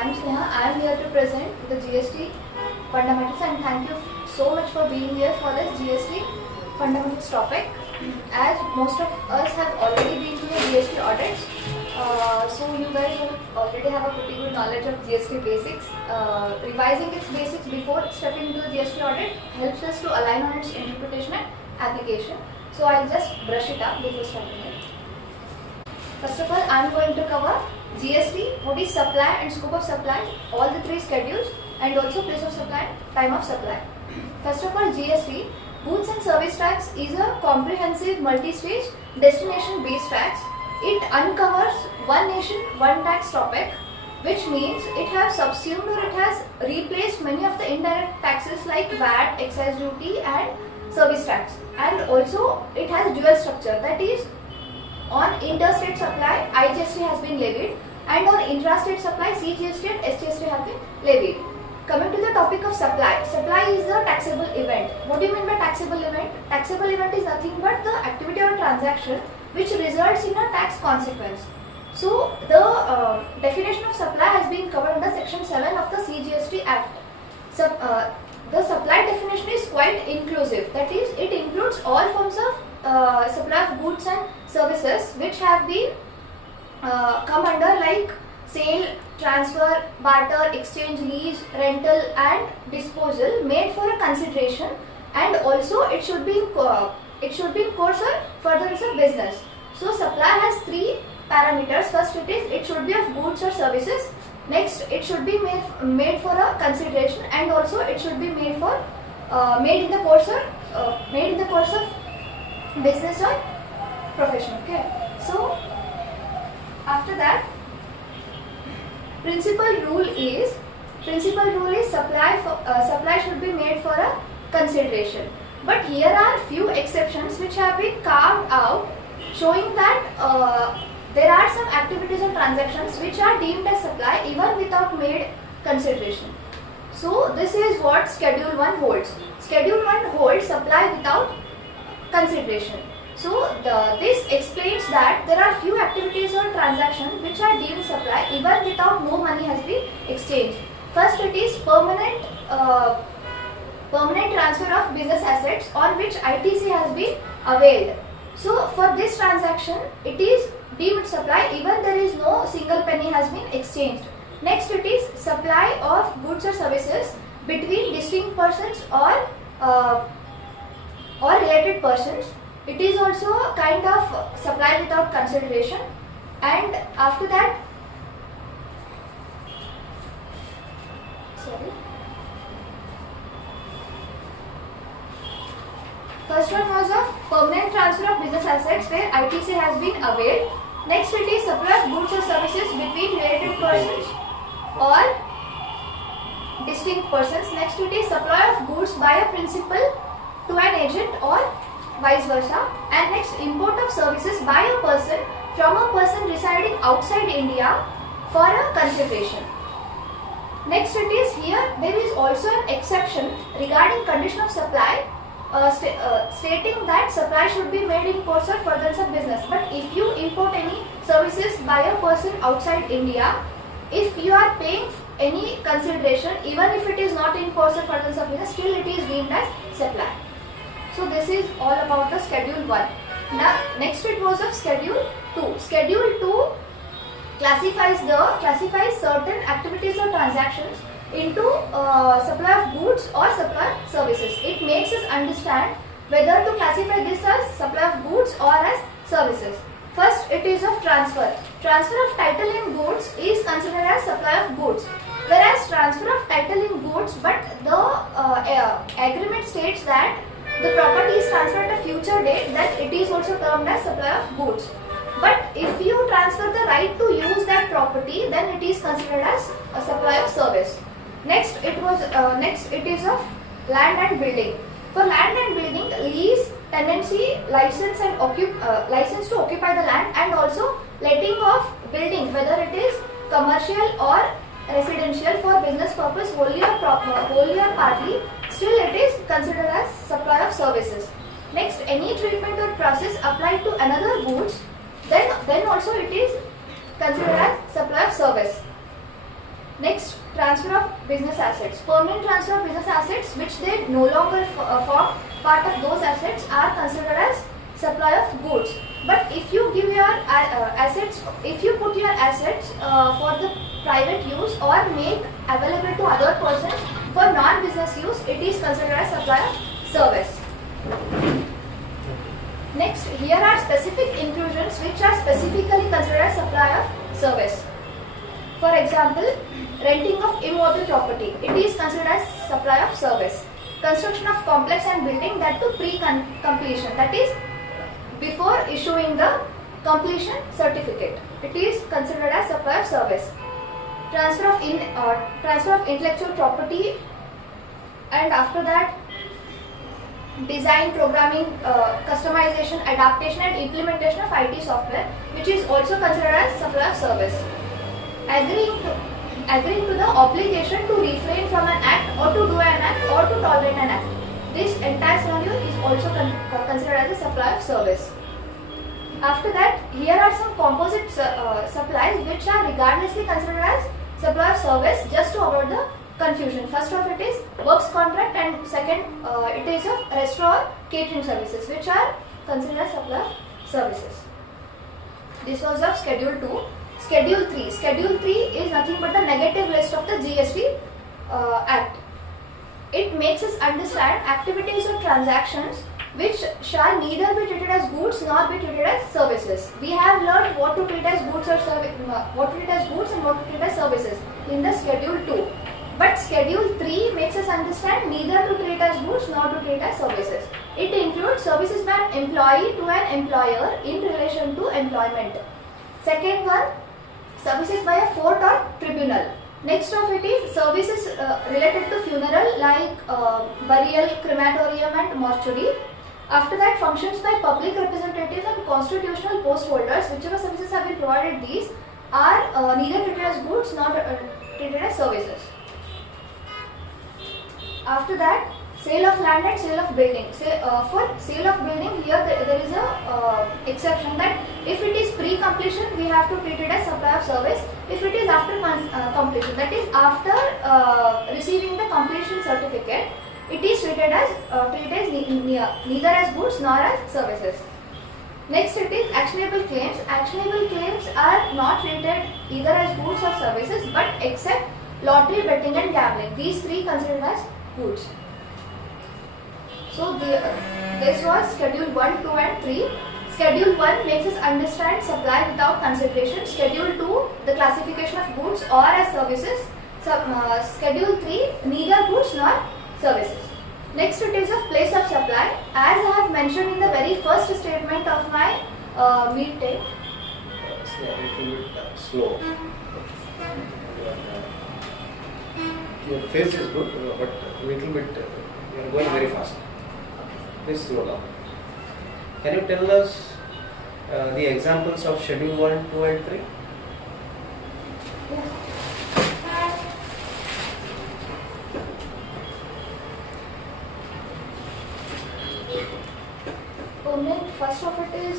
I'm Sneha. I'm here to present the GST Fundamentals, and thank you so much for being here for this GST Fundamentals topic. As most of us have already been to the GST audits, so you guys will already have a pretty good knowledge of GST basics. Revising its basics before stepping into the GST audit helps us to align on its interpretation and application. So I'll just brush it up before starting it. First of all, I'm going to cover GST, what is supply and scope of supply, all the three schedules, and also place of supply and time of supply. First of all, GST, goods and service tax, is a comprehensive multi-stage destination-based tax. It uncovers one nation, one tax topic, which means it has subsumed or it has replaced many of the indirect taxes like VAT, excise duty and service tax. And also it has dual structure, that is, on interstate supply, IGST has been levied, and on intrastate supply, CGST and SGST have been levied. Coming to the topic of supply, supply is a taxable event. What do you mean by taxable event? Taxable event is nothing but the activity or transaction which results in a tax consequence. So the definition of supply has been covered under section 7 of the CGST Act. The supply definition is quite inclusive, that is, it includes all forms of supply of goods and services which have been come under like sale, transfer, barter, exchange, lease, rental and disposal made for a consideration, and also it should be in course or furtherance of business. So supply has three parameters. First, it should be of goods or services. Next, it should be made for a consideration, and also it should be made in the course of business or profession. Okay. So after that, principal rule is supply should be made for a consideration. But here are few exceptions which have been carved out, showing that there are some activities or transactions which are deemed as supply even without made consideration. So this is what Schedule 1 holds. Schedule 1 holds supply without consideration. So this explains that there are few activities or transactions which are deemed supply even without no money has been exchanged. First, it is permanent transfer of business assets on which ITC has been availed. So for this transaction, it is deemed supply even there is no single penny has been exchanged. Next, it is supply of goods or services between distinct persons or related persons. It is also a kind of supply without consideration. And after that, first one was of permanent transfer of business assets where ITC has been availed. Next, it is supply of goods or services between related persons or distinct persons. Next, it is supply of goods by a principal to an agent or vice versa. And next, import of services by a person from a person residing outside India for a consideration. Next, it is here there is also an exception regarding condition of supply, stating that supply should be made in course or furtherance of business. But if you import any services by a person outside India, if you are paying any consideration, even if it is not in course or furtherance of business, still it is deemed as supply. So this is all about the Schedule 1. Now next it was of Schedule 2. Schedule 2 classifies certain activities or transactions into supply of goods or supply of services. It makes us understand whether to classify this as supply of goods or as services. First, it is of transfer. Transfer of title in goods is considered as supply of goods, whereas transfer of title in goods, but the agreement states that the property is transferred at a future date, then it is also termed as supply of goods. But if you transfer the right to use that property, then it is considered as a supply of service. Next, it is of land and building. For land and building, lease, tenancy, license to occupy the land, and also letting of building, whether it is commercial or residential for business purpose, wholly or partly, still it is considered as supply of services. Next, any treatment or process applied to another goods, then also it is considered as supply of service. Next, transfer of business assets. Permanent transfer of business assets which they no longer form part of those assets are considered as supply of goods. But if you give your assets, if you put your assets for the private use or make available to other persons for non-business use, it is considered as supply of service. Next, here are specific inclusions which are specifically considered as supply of service. For example, renting of immobile property, it is considered as supply of service. Construction of complex and building, that to pre-completion, that is before issuing the completion certificate, it is considered as supply of service. Transfer of intellectual property, and after that design, programming, customization, adaptation and implementation of IT software, which is also considered as supply of service. Agreeing to the obligation to refrain from an act or to do an act or to tolerate an act. This entire scenario is also considered as a supply of service. After that, here are some composite supplies which are regardlessly considered as supply of service, just to avoid the confusion. First of it is works contract, and second it is of restaurant catering services, which are considered as supply of services. This was of Schedule 2. Schedule 3. Schedule 3 is nothing but the negative list of the GST Act. It makes us understand activities or transactions which shall neither be treated as goods nor be treated as services. We have learned what to treat as goods or what to treat as goods and what to treat as services in the Schedule 2. But Schedule 3 makes us understand neither to treat as goods nor to treat as services. It includes services by an employee to an employer in relation to employment. Second one, services by a court or tribunal. Next of it is services related to funeral, like burial, crematorium and mortuary. After that, functions by public representatives and constitutional post holders, whichever services have been provided, these are neither treated as goods nor treated as services. After that, sale of land and sale of building. For sale of building, here there is a exception that if it is pre-completion, we have to treat it as supply of service. If it is after completion, that is after receiving the completion certificate, it is treated as neither as goods nor as services. Next, it is actionable claims. Actionable claims are not treated either as goods or services, but except lottery, betting and gambling. These three considered as goods. So this was Schedule 1, 2 and 3. Schedule 1 makes us understand supply without consideration. Schedule 2, the classification of goods or as services. Schedule 3, neither goods nor services. Next, it is of place of supply. As I have mentioned in the very first statement of my meeting. It's a little bit slow. Your face is good, but a little bit, you are going very fast. Please slow down. Can you tell us the examples of Schedule 1, 2 and 3? Yeah. First of it is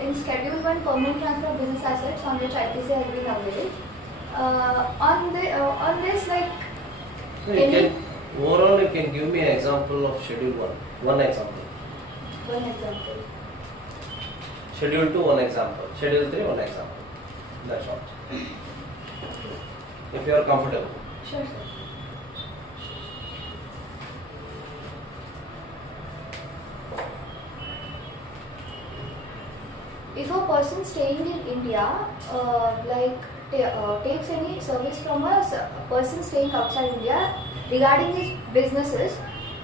in Schedule 1, permanent transfer of business assets, on which ITC has been available. On this, like overall, you can give me an example of Schedule 1. One example. One example. Schedule 2, one example. Schedule 3, one example. That's all. If you are comfortable. Sure, sir. If a person staying in India, takes any service from a person staying outside India regarding his businesses,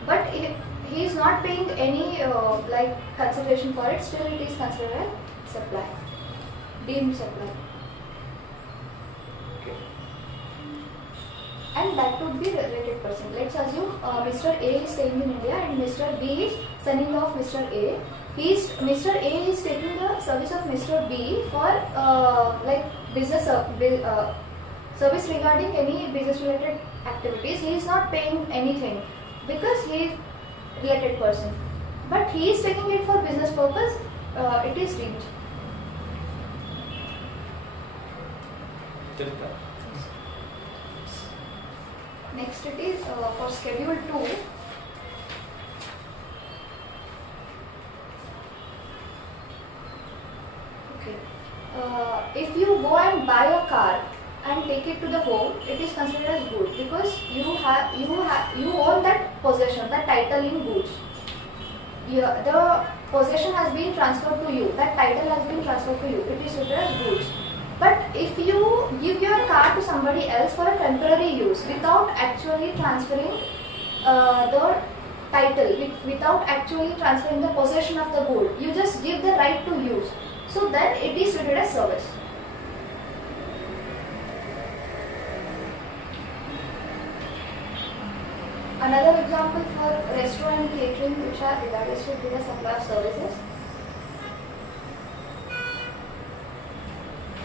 but he is not paying any consideration for it, still it is considered as supply, deemed supply. Okay. And that would be related person. Let's assume Mr. A is staying in India and Mr. B is son-in-law of Mr. A. Mr. A is taking the service of Mr. B for business service regarding any business related activities. He is not paying anything because he is related person, but he is taking it for business purpose. It is deemed. Next it is for schedule 2. Okay. If you go and buy a car and take it to the home, it is considered as good because you own that possession, that title in goods. The possession has been transferred to you, that title has been transferred to you, it is considered as goods. But if you give your car to somebody else for a temporary use without actually transferring the title, without actually transferring the possession of the good, you just give the right to use, so then it is treated as service. Another example for restaurant and catering, which are regarded to the supply of services.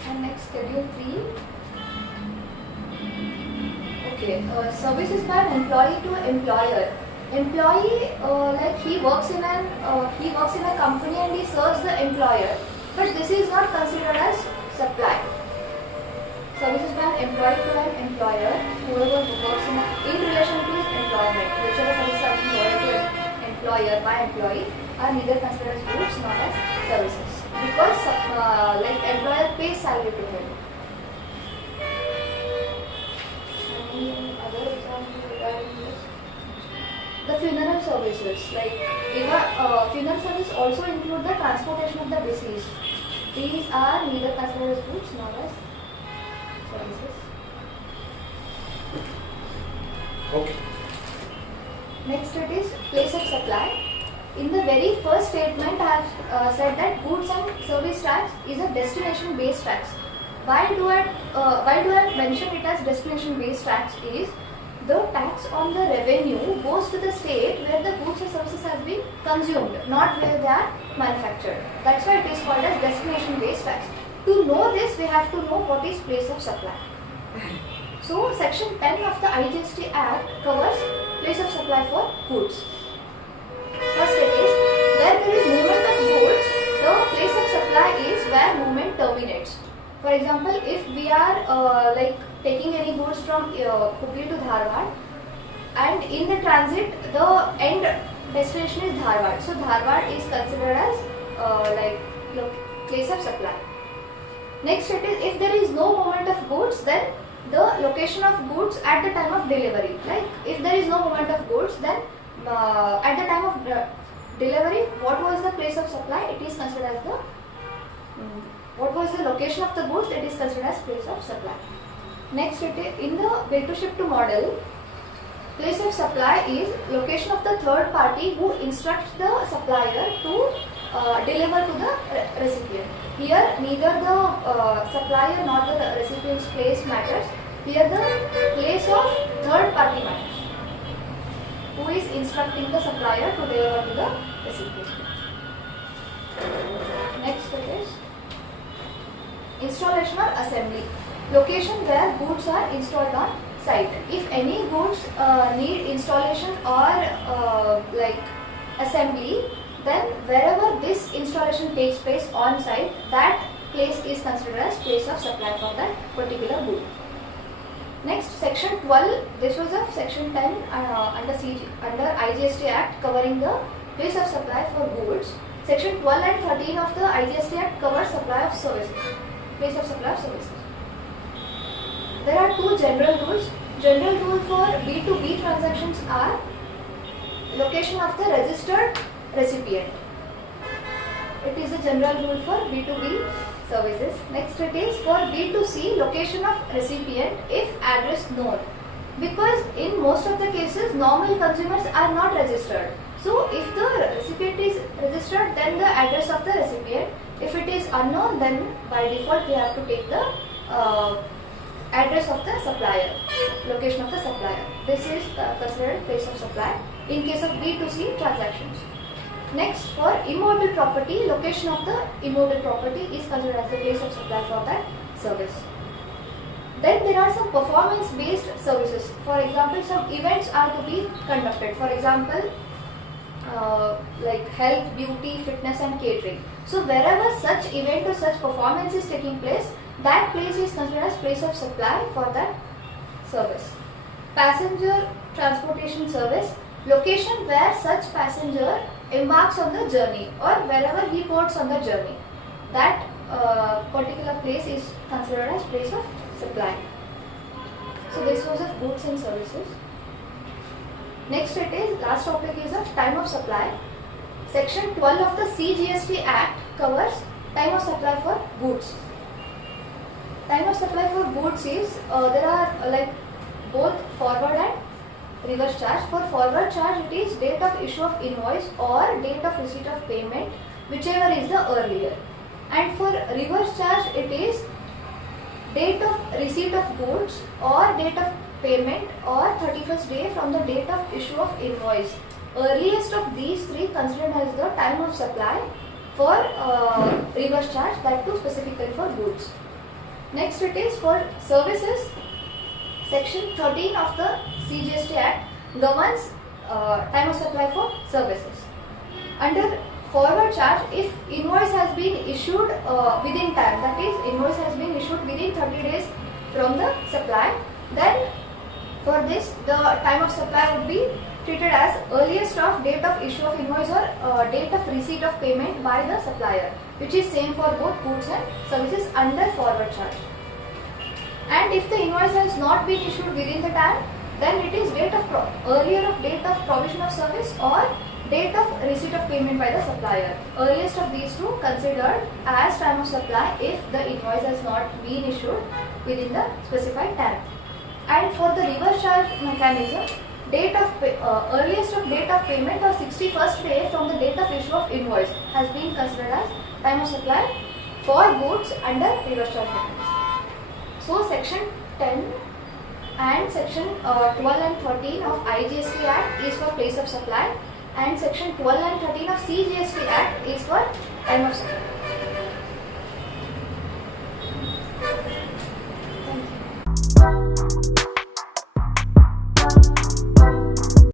And next, schedule 3. Okay, services by an employee to employer. Employee, like he works in a company and he serves the employer, but this is not considered as supply. Services by an employee to an employer, whoever works in relation to his employment, whichever services are provided to an employer by employee are neither considered as goods nor as services, because like employer pays salary to him. Any other example regarding this? The funeral services, like funeral service also include the transportation of the deceased. These are neither considered as goods nor as services. Okay. Next it is place of supply. In the very first statement I have said that goods and service tax is a destination based tax. Why do I mention it as destination based tax is the tax on the revenue goes to the state where the goods or services have been consumed, not where they are manufactured. That's why it is called as destination based tax. To know this, we have to know what is place of supply. So, section 10 of the IGST Act covers place of supply for goods. First it is, where there is movement of goods, the place of supply is where movement terminates. For example, if we are like taking any goods from Hubli to Dharwad, and in the transit the end destination is Dharwad. So Dharwad is considered as like place of supply. Next it is, if there is no movement of goods, then the location of goods at the time of delivery. Like if there is no movement of goods, then at the time of delivery, what was the place of supply? It is considered as the what was the location of the goods? It is considered as place of supply. Next, it is in the bill to ship to model. Place of supply is location of the third party who instructs the supplier to deliver to the recipient. Here, neither the supplier nor the recipient's place matters. Here, the place of third party matters, who is instructing the supplier to deliver to the recipient. Next it is installation or assembly. Location where goods are installed on site. If any goods need installation or like assembly, then wherever this installation takes place on site, that place is considered as place of supply for that particular good. Next, section 12, this was a section 10 under IGST Act covering the place of supply for goods. Section 12 and 13 of the IGST Act covers supply of services, place of supply of services. There are two general rules. General rule for B2B transactions are location of the registered recipient. It is the general rule for B2B services. Next it is for B2C, location of recipient if address known. Because in most of the cases, normal consumers are not registered. So if the recipient is registered, then the address of the recipient. If it is unknown, then by default we have to take the address of the supplier, location of the supplier. This is considered place of supply in case of B2C transactions. Next, for immobile property, location of the immobile property is considered as the place of supply for that service. Then there are some performance based services. For example, some events are to be conducted. For example, like health, beauty, fitness and catering. So wherever such event or such performance is taking place, that place is considered as place of supply for that service. passenger transportation service, location where such passenger embarks on the journey or wherever he boards on the journey. That particular place is considered as place of supply. So this was of goods and services. Next it is, last topic is of time of supply. Section 12 of the CGST Act covers time of supply for goods. Time of supply for goods is, there are like both forward and reverse charge. For forward charge it is date of issue of invoice or date of receipt of payment, whichever is the earlier. And for reverse charge it is date of receipt of goods or date of payment or 31st day from the date of issue of invoice. Earliest of these three considered as the time of supply for reverse charge, that too specifically for goods. Next it is for services. Section 13 of the CGST Act governs time of supply for services. Under forward charge, if invoice has been issued within time, that is invoice has been issued within 30 days from the supply, then for this the time of supply would be treated as earliest of date of issue of invoice or date of receipt of payment by the supplier, which is same for both goods and services under forward charge. And if the invoice has not been issued within the time, then it is date of earlier of date of provision of service or date of receipt of payment by the supplier. Earliest of these two considered as time of supply if the invoice has not been issued within the specified time. And for the reverse charge mechanism, date of earliest of date of payment or 61st day from the date of issue of invoice has been considered as time of supply for goods under reverse charge mechanism. So section 10 and section 12 and 13 of IGST Act is for place of supply, and section 12 and 13 of CGST Act is for time of supply.